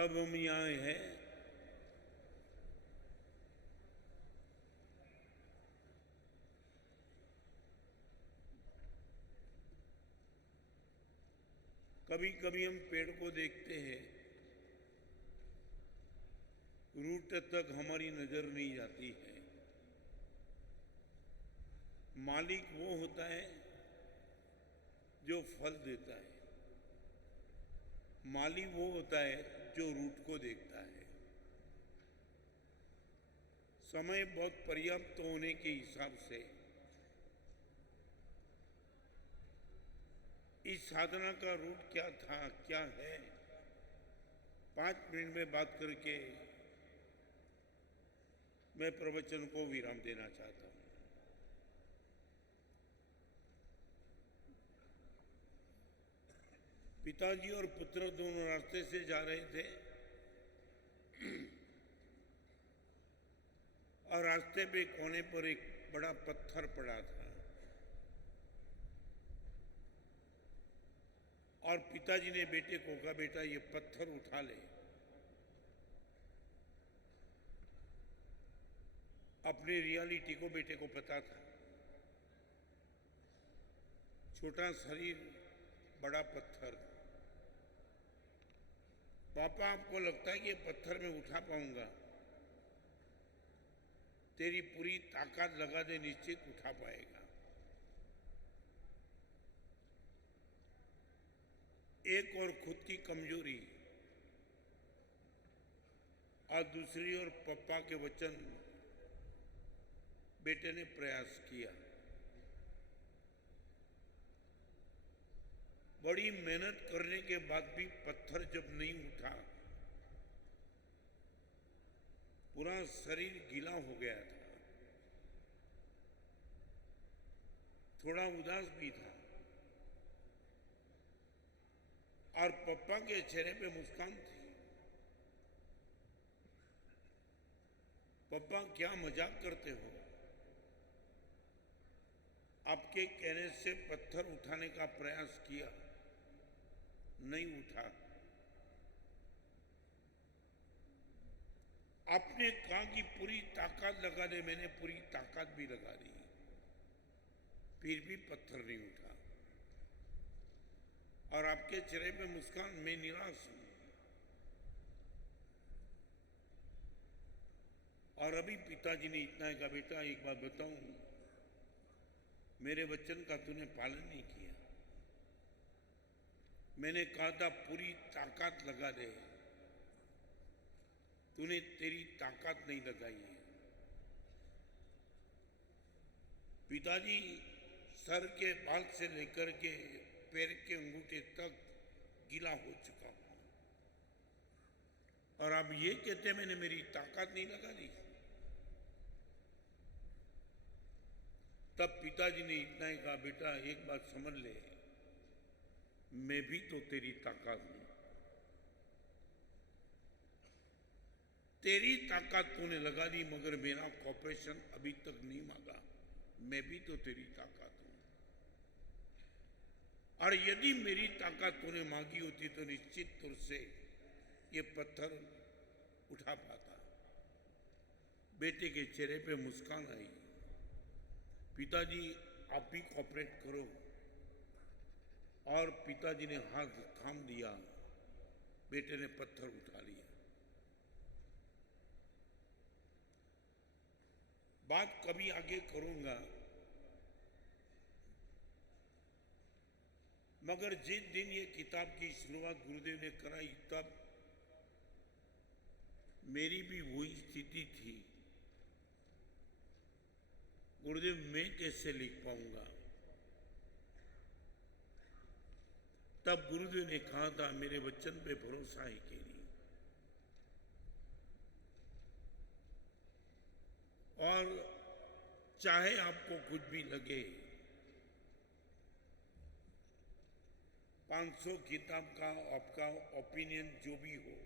तब हम यहाँ हैं। कभी कभी हम पेड़ को देखते हैं, रूट तक हमारी नजर नहीं जाती है। मालिक वो होता है जो फल देता है, माली वो होता है जो रूट को देखता है। समय बहुत पर्याप्त होने के हिसाब से इस साधना का रूट क्या था, क्या है, 5 मिनट में बात करके मैं प्रवचन को विराम देना चाहता हूं। पिताजी और पुत्र दोनों रास्ते से जा रहे थे और रास्ते पे कोने पर एक बड़ा पत्थर पड़ा था और पिताजी ने बेटे को कहा, बेटा ये पत्थर उठा ले। अपनी रियलिटी को बेटे को पता था, छोटा शरीर बड़ा पत्थर। पापा आपको लगता है कि ये पत्थर मैं उठा पाऊंगा? तेरी पूरी ताकत लगा दे, निश्चित उठा पाएगा। एक और खुद की कमजोरी और दूसरी ओर पापा के वचन, बेटे ने प्रयास किया। बड़ी मेहनत करने के बाद भी पत्थर जब नहीं उठा, पूरा शरीर गीला हो गया था, थोड़ा उदास भी था और पप्पा के चेहरे पे मुस्कान थी। पप्पा क्या मजाक करते हो? आपके कहने से पत्थर उठाने का प्रयास किया, नहीं उठा। आपने कहा कि पूरी ताकत लगा दे, मैंने पूरी ताकत भी लगा दी, फिर भी पत्थर नहीं उठा। और आपके चेहरे पे मुस्कान, मैं निराश हूं। और अभी पिताजी ने इतना कहा, बेटा एक बात बताऊं, मेरे वचन का तूने पालन नहीं किया। मैंने कहा था पूरी ताकत लगा दे, तूने तेरी ताकत नहीं लगाई है। पिताजी सर के बाल से लेकर के पैर के अंगूठे तक गीला हो चुका हूं और आप ये कहते मैंने मेरी ताकत नहीं लगा दी। तब पिताजी ने इतना ही कहा, बेटा एक बात समझ ले, मैं भी तो तेरी ताकत हूं। तेरी ताकत तूने लगा दी मगर मेरा कॉपरेशन अभी तक नहीं मांगा। मैं भी तो तेरी ताकत हूं और यदि मेरी ताकत तूने मांगी होती तो निश्चित तौर से ये पत्थर उठा पाता। बेटे के चेहरे पे मुस्कान आई, पिताजी आप भी कॉपरेट करो। और पिताजी ने हाथ थाम दिया, बेटे ने पत्थर उठा लिया। बात कभी आगे करूंगा, मगर जिस दिन ये किताब की शुरुआत गुरुदेव ने कराई तब मेरी भी वही स्थिति थी। गुरुदेव मैं कैसे लिख पाऊंगा? तब गुरुदेव ने कहा था, मेरे वचन पे भरोसा है कि नहीं? और चाहे आपको कुछ भी लगे, 500 किताब का आपका ओपिनियन जो भी हो,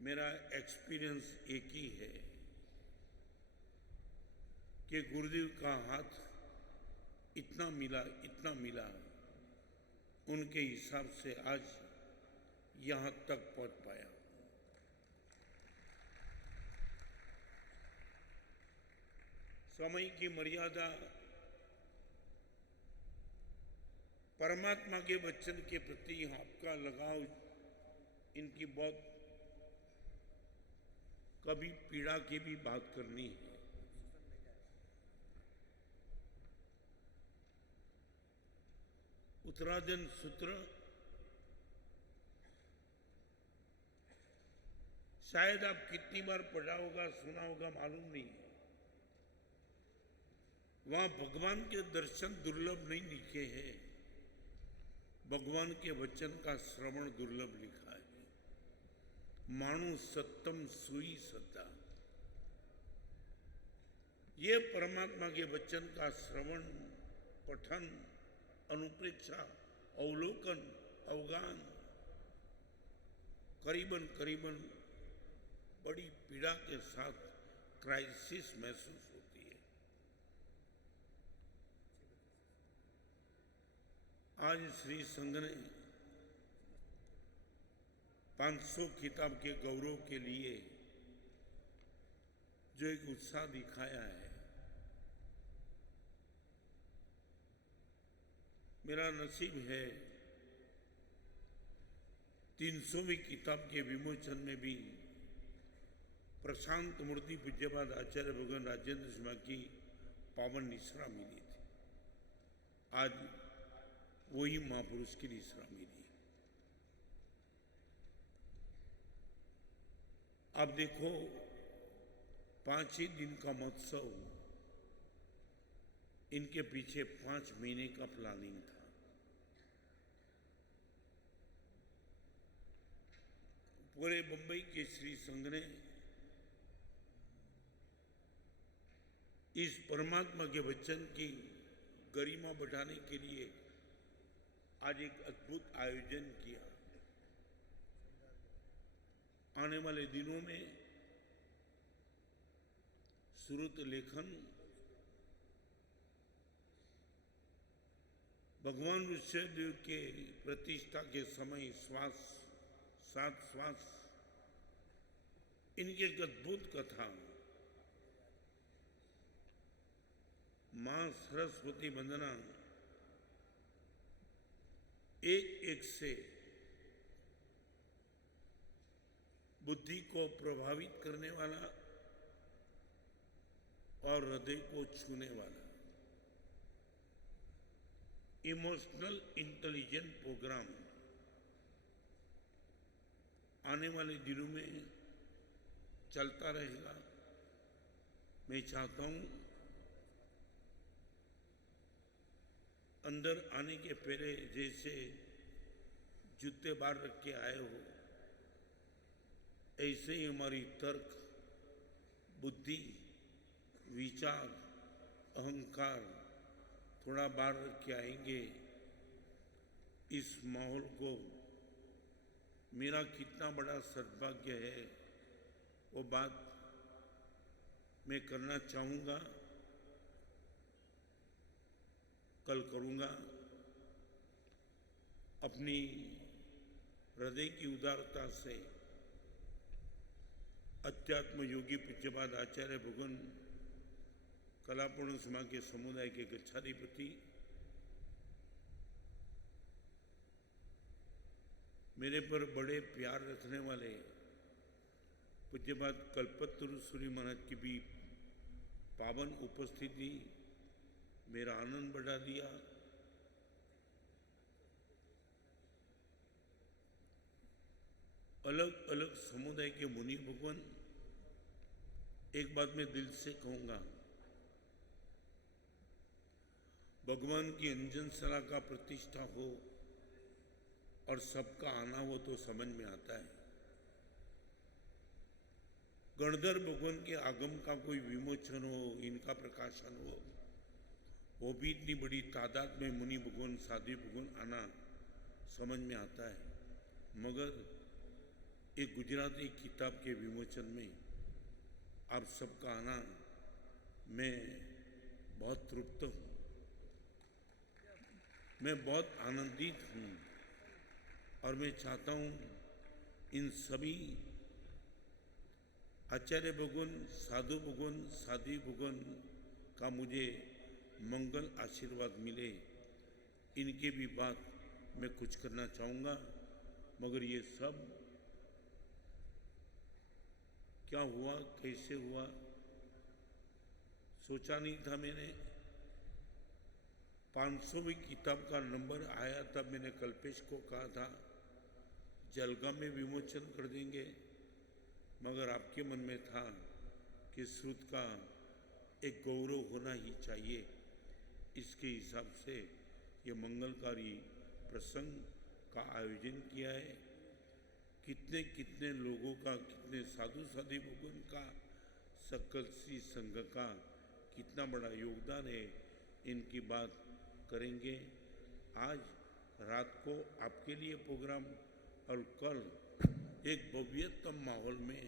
मेरा एक्सपीरियंस एक ही है कि गुरुदेव का हाथ इतना मिला, उनके हिसाब से आज यहां तक पहुंच पाया। समय की मर्यादा, परमात्मा के वचन के प्रति आपका लगाव, इनकी बहुत कभी पीड़ा की भी बात करनी है। उत्तराधन सूत्र शायद आप कितनी बार पढ़ा होगा, सुना होगा, मालूम नहीं। वहां भगवान के दर्शन दुर्लभ नहीं लिखे हैं, भगवान के वचन का श्रवण दुर्लभ लिखा है। मानु सत्यम सुई सत्ता, ये परमात्मा के वचन का श्रवण, पठन, अनुप्रेक्षा, अवलोकन, अवगान करीबन करीबन बड़ी पीड़ा के साथ क्राइसिस महसूस होती है। आज श्री संघ ने 500 खिताब के गौरव के लिए जो एक उत्साह दिखाया है, मेरा नसीब है 300वीं किताब के विमोचन में भी प्रशांत मूर्ति पूज्यपाद आचार्य भगवान राजेंद्र शर्मा की पावन निश्रा मिली थी। आज वही महापुरुष की निश्रा मिली। अब देखो, 5 ही दिन का महोत्सव, इनके पीछे 5 महीने का प्लानिंग था। पूरे मुंबई के श्री संघ ने इस परमात्मा के वचन की गरिमा बढ़ाने के लिए आज एक अद्भुत आयोजन किया। आने वाले दिनों में श्रुत लेखन, भगवान ऋषभदेव के प्रतिष्ठा के समय श्वास सात श्वास, इनकी एक अद्भुत कथा, मां सरस्वती वंदना, एक एक से बुद्धि को प्रभावित करने वाला और हृदय को छूने वाला इमोशनल इंटेलिजेंट प्रोग्राम आने वाले दिनों में चलता रहेगा। मैं चाहता हूं अंदर आने के पहले जैसे जूते बाहर रख के आए हो, ऐसे ही हमारी तर्क, बुद्धि, विचार, अहंकार थोड़ा बाहर रख के आएंगे। इस माहौल को मेरा कितना बड़ा सद्भाग्य है, वो बात मैं करना चाहूँगा, कल करूँगा। अपनी हृदय की उदारता से अध्यात्म योगी पूज्यपाद आचार्य भगवान कलापूर्ण समाज के समुदाय के गच्छाधिपति, मेरे पर बड़े प्यार रखने वाले पूज्यपाद कल्पतरु सूरी महाराज की भी पावन उपस्थिति मेरा आनंद बढ़ा दिया। अलग अलग समुदाय के मुनि भगवान, एक बात मैं दिल से कहूंगा, भगवान की अंजनसरा का प्रतिष्ठा हो और सबका आना हो तो समझ में आता है। गणधर भगवान के आगम का कोई विमोचन हो, इनका प्रकाशन हो, वो भी इतनी बड़ी तादाद में मुनि भगवान, साध्वी भगवान आना समझ में आता है। मगर एक गुजराती किताब के विमोचन में आप सबका आना, मैं बहुत तृप्त हूँ, मैं बहुत आनंदित हूँ और मैं चाहता हूँ इन सभी आचार्य भगवान, साधु भगवान, साधी भगवान का मुझे मंगल आशीर्वाद मिले, इनके भी बात मैं कुछ करना चाहूँगा। मगर ये सब क्या हुआ, कैसे हुआ, सोचा नहीं था मैंने। 500वीं किताब का नंबर आया तब मैंने कल्पेश को कहा था जलगा में विमोचन कर देंगे, मगर आपके मन में था कि श्रुत का एक गौरव होना ही चाहिए। इसके हिसाब से ये मंगलकारी प्रसंग का आयोजन किया है। कितने कितने लोगों का, कितने साधु साधी भगवान का, सकल सी संघ का कितना बड़ा योगदान है, इनकी बात करेंगे। आज रात को आपके लिए प्रोग्राम और कल एक भव्यतम माहौल में